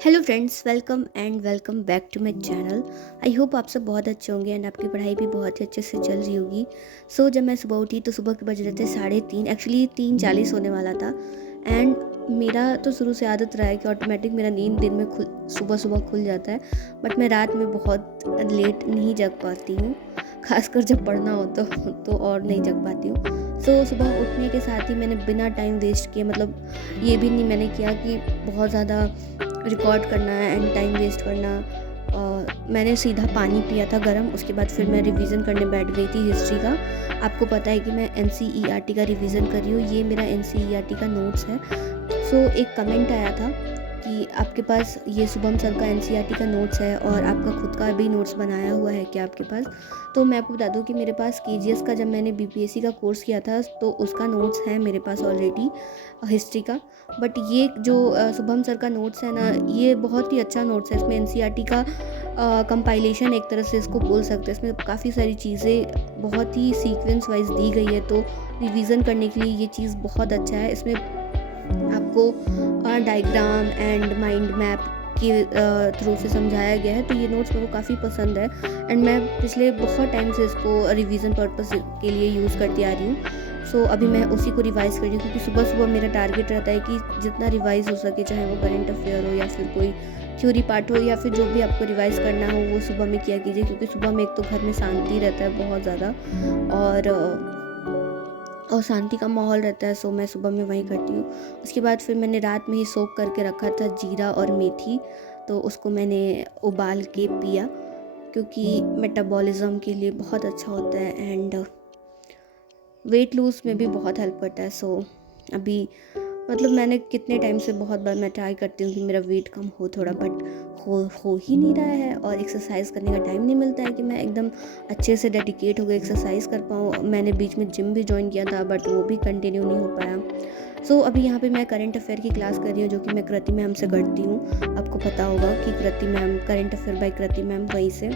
Hello friends, welcome back to my channel. I hope आप सब बहुत अच्छे होंगे एंड आपकी पढ़ाई भी बहुत ही अच्छे से चल रही होगी। जब मैं सुबह उठी तो सुबह के बज रहे थे 3:30, एक्चुअली 3:40 होने वाला था। एंड मेरा तो शुरू से आदत रहा है कि ऑटोमेटिक मेरा नींद दिन में सुबह सुबह खुल जाता है। बट मैं रात में बहुत लेट नहीं जग पाती हूँ, खासकर जब पढ़ना हो तो और नहीं जग पाती हूँ। सुबह उठने के साथ ही मैंने बिना टाइम वेस्ट किए, मतलब ये भी नहीं मैंने किया कि बहुत ज़्यादा रिकॉर्ड करना है एंड टाइम वेस्ट करना। मैंने सीधा पानी पिया था गरम, उसके बाद फिर मैं रिवीजन करने बैठ गई थी हिस्ट्री का। आपको पता है कि मैं एनसीईआरटी का रिवीजन कर रही हूँ, ये मेरा एनसीईआरटी का नोट्स है। एक कमेंट आया था कि आपके पास ये शुभम सर का एनसीईआरटी का नोट्स है और आपका खुद का भी नोट्स बनाया हुआ है क्या आपके पास। तो मैं आपको बता दूं कि मेरे पास केजीएस का, जब मैंने बीपीएससी का कोर्स किया था तो उसका नोट्स है मेरे पास ऑलरेडी, हिस्ट्री का। बट ये जो शुभम सर का नोट्स है ना, ये बहुत ही अच्छा नोट्स है। इसमें एनसीईआरटी का कंपाइलेशन एक तरह से इसको बोल सकते हैं। इसमें काफ़ी सारी चीज़ें बहुत ही सीक्वेंस वाइज दी गई है, तो रिवीजन करने के लिए ये चीज़ बहुत अच्छा है। इसमें आपको डायग्राम एंड माइंड मैप के थ्रू से समझाया गया है, तो ये नोट्स मेरे को काफ़ी पसंद है एंड मैं पिछले बहुत टाइम से इसको रिवीजन पर्पस के लिए यूज़ करती आ रही हूँ। अभी मैं उसी को रिवाइज़ कर रही हूँ, क्योंकि सुबह सुबह मेरा टारगेट रहता है कि जितना रिवाइज़ हो सके, चाहे वो करंट अफेयर हो या फिर कोई थ्योरी पार्ट हो या फिर जो भी आपको रिवाइज़ करना हो वो सुबह में किया कीजिए। क्योंकि सुबह में एक तो घर में शांति रहता है बहुत ज़्यादा, और शांति का माहौल रहता है। मैं सुबह में वही करती हूँ। उसके बाद फिर मैंने रात में ही सोक करके रखा था जीरा और मेथी, तो उसको मैंने उबाल के पिया, क्योंकि मेटाबॉलिज्म के लिए बहुत अच्छा होता है एंड वेट लूज़ में भी बहुत हेल्प करता है। अभी मतलब मैंने कितने टाइम से बहुत बार मैं ट्राई करती हूँ कि मेरा वेट कम हो थोड़ा, बट हो ही नहीं रहा है। और एक्सरसाइज करने का टाइम नहीं मिलता है कि मैं एकदम अच्छे से डेडिकेट होकर एक्सरसाइज कर पाऊँ। मैंने बीच में जिम भी ज्वाइन किया था, बट वो भी कंटिन्यू नहीं हो पाया। अभी यहाँ पे मैं करंट अफेयर की क्लास कर रही हूँ, जो कि मैं कृति मैम से करती हूँ। आपको पता होगा कि कृति मैम, करंट अफेयर बाय कृति मैम, वहीं से।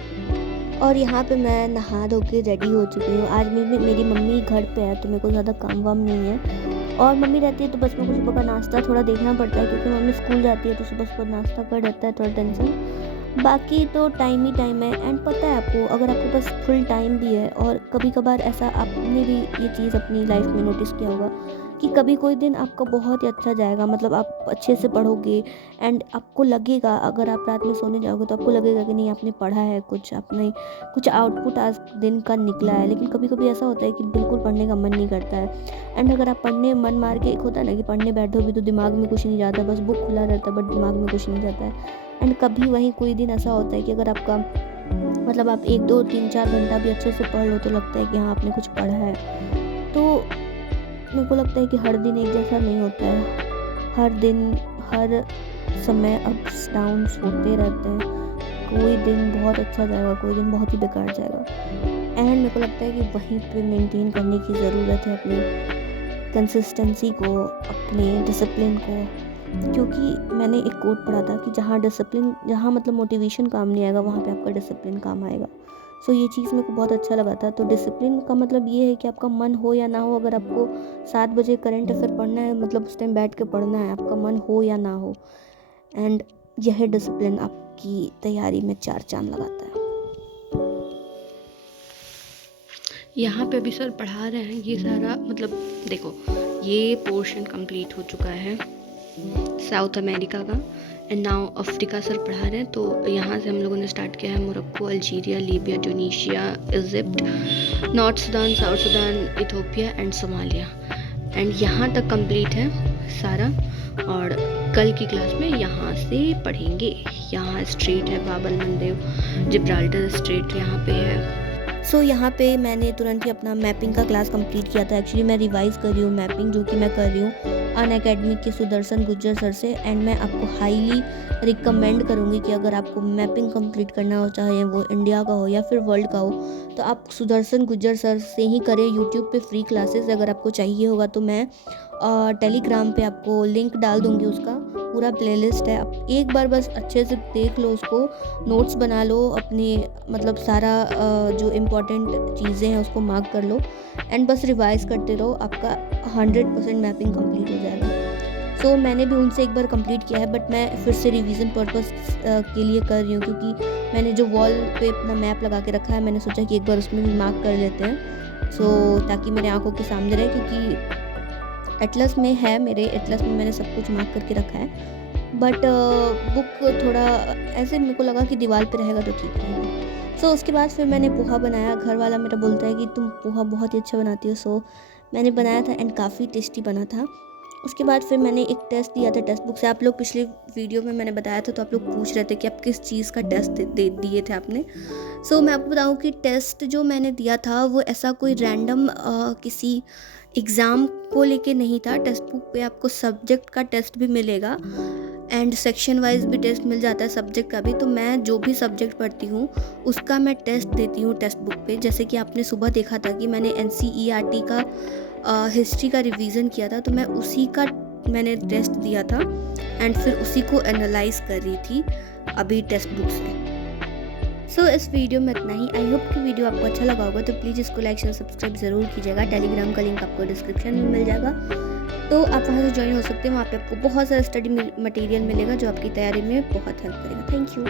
और यहाँ पे मैं नहा धो के रेडी हो चुकी हूँ। आज मेरी मम्मी घर पे है, तो मेरे को ज़्यादा काम वाम नहीं है। और मम्मी रहती है तो बस मेरे को सुबह का नाश्ता थोड़ा देखना पड़ता है, क्योंकि मम्मी स्कूल जाती है तो सुबह सुबह नाश्ता कर रहता है, थोड़ा टेंशन। बाकी तो टाइम ही टाइम है। एंड पता है आपको, अगर आपके पास फुल टाइम भी है, और कभी कभार ऐसा आपने भी ये चीज़ अपनी लाइफ में नोटिस किया होगा कि कभी कोई दिन आपका बहुत ही अच्छा जाएगा, मतलब आप अच्छे से पढ़ोगे एंड आपको लगेगा, अगर आप रात में सोने जाओगे तो आपको लगेगा कि नहीं आपने पढ़ा है, कुछ आपने कुछ आउटपुट आज दिन का निकला है। लेकिन कभी कभी ऐसा होता है कि बिल्कुल पढ़ने का मन नहीं करता है। एंड अगर आप पढ़ने मन मार के, एक होता है ना कि पढ़ने बैठो भी तो दिमाग में कुछ नहीं जाता, बस बुक खुला रहता है बट दिमाग में कुछ नहीं जाता है। एंड कभी वहीं कोई दिन ऐसा होता है कि अगर आपका, मतलब आप 1 2 3 4 घंटा भी अच्छे से पढ़ लो तो लगता है कि हाँ आपने कुछ पढ़ा है। तो मेरे को लगता है कि हर दिन एक जैसा नहीं होता है। हर दिन, हर समय अप्स डाउन्स होते रहते हैं। कोई दिन बहुत अच्छा जाएगा, कोई दिन बहुत ही बेकार जाएगा। एंड मेरे को लगता है कि वहीं पे मेंटेन करने की ज़रूरत है अपनी कंसिस्टेंसी को, अपने डिसिप्लिन को। क्योंकि मैंने एक कोट पढ़ा था कि जहाँ मतलब मोटिवेशन काम नहीं आएगा, वहाँ पे आपका डिसिप्लिन काम आएगा। ये चीज़ मेरे को बहुत अच्छा लगा था। तो डिसिप्लिन का मतलब ये है कि आपका मन हो या ना हो, अगर आपको 7 बजे करंट अफेयर पढ़ना है, मतलब उस टाइम बैठ के पढ़ना है, आपका मन हो या ना हो। एंड यह डिसिप्लिन आपकी तैयारी में 4 चांद लगाता है। यहाँ पे अभी सर पढ़ा रहे हैं ये सारा, मतलब देखो ये पोर्शन कंप्लीट हो चुका है साउथ अमेरिका का, एंड नाउ अफ्रीका सर पढ़ा रहे हैं। तो यहाँ से हम लोगों ने स्टार्ट किया है Morocco, Algeria, Libya, Tunisia, Egypt, north Sudan, south Sudan, Ethiopia and Somalia. And यहाँ तक कंप्लीट है सारा, और कल की क्लास में यहाँ से पढ़ेंगे। यहाँ स्ट्रेट है बाबल मंडेव, जिब्राल्टर स्ट्रेट यहाँ पे है। यहाँ पे मैंने तुरंत ही अपना मैपिंग का क्लास कंप्लीट किया था। एक्चुअली मैं रिवाइज़ कर रही हूँ मैपिंग, जो कि मैं कर रही हूँ अनअकैडमी के सुदर्शन गुज्जर सर से। एंड मैं आपको हाईली रिकमेंड करूँगी कि अगर आपको मैपिंग कंप्लीट करना हो, चाहे वो इंडिया का हो या फिर वर्ल्ड का हो, तो आप सुदर्शन गुज्जर सर से ही करें। यूट्यूब पे फ्री क्लासेस अगर आपको चाहिए होगा तो मैं टेलीग्राम पे आपको लिंक डाल दूँगी, उसका पूरा प्लेलिस्ट है। आप एक बार बस अच्छे से देख लो उसको, नोट्स बना लो अपनी, मतलब सारा जो इम्पोर्टेंट चीज़ें हैं उसको मार्क कर लो एंड बस रिवाइज़ करते रहो, आपका 100% मैपिंग कंप्लीट हो जाएगा। सो मैंने भी उनसे एक बार कंप्लीट किया है, बट मैं फिर से रिवीजन पर्पस के लिए कर रही हूँ, क्योंकि मैंने जो वॉल पे अपना मैप लगा के रखा है, मैंने सोचा कि एक बार उसमें भी मार्क कर लेते हैं, सो ताकि मेरे आंखों के सामने रहे, क्योंकि एटलस में है, मेरे एटलस में मैंने सब कुछ मार्क करके रखा है। बट बुक थोड़ा ऐसे मेरे को लगा कि दीवार पे रहेगा तो ठीक रहेगा। सो उसके बाद फिर मैंने पोहा बनाया। घर वाला मेरा बोलता है कि तुम पोहा बहुत ही अच्छा बनाती हो। सो मैंने बनाया था एंड काफ़ी टेस्टी बना था। उसके बाद फिर मैंने एक टेस्ट दिया था टेक्स्ट बुक से। आप लोग पिछले वीडियो में मैंने बताया था, तो आप लोग पूछ रहे थे कि आप किस चीज़ का टेस्ट दिए थे आपने। सो मैं आपको बताऊं कि टेस्ट जो मैंने दिया था वो ऐसा कोई रैंडम किसी एग्ज़ाम को लेके नहीं था। टेक्स्ट बुक पे आपको सब्जेक्ट का टेस्ट भी मिलेगा एंड सेक्शन वाइज भी टेस्ट मिल जाता है सब्जेक्ट का भी। तो मैं जो भी सब्जेक्ट पढ़ती हूँ उसका मैं टेस्ट देती हूँ टेक्स्ट बुक पे। जैसे कि आपने सुबह देखा था कि मैंने NCERT का हिस्ट्री का रिवीजन किया था, तो मैं उसी का मैंने टेस्ट दिया था एंड फिर उसी को एनालाइज कर रही थी अभी टेक्स्ट बुक से। सो इस वीडियो में इतना ही। आई होप कि वीडियो आपको अच्छा लगा होगा, तो प्लीज़ इसको लाइक शेयर सब्सक्राइब ज़रूर कीजिएगा। टेलीग्राम का लिंक आपको डिस्क्रिप्शन में मिल जाएगा, तो आप वहाँ से ज्वाइन हो सकते हैं। वहाँ पे आपको बहुत सारा स्टडी मटेरियल मिलेगा जो आपकी तैयारी में बहुत हेल्प करेगा। Thank you.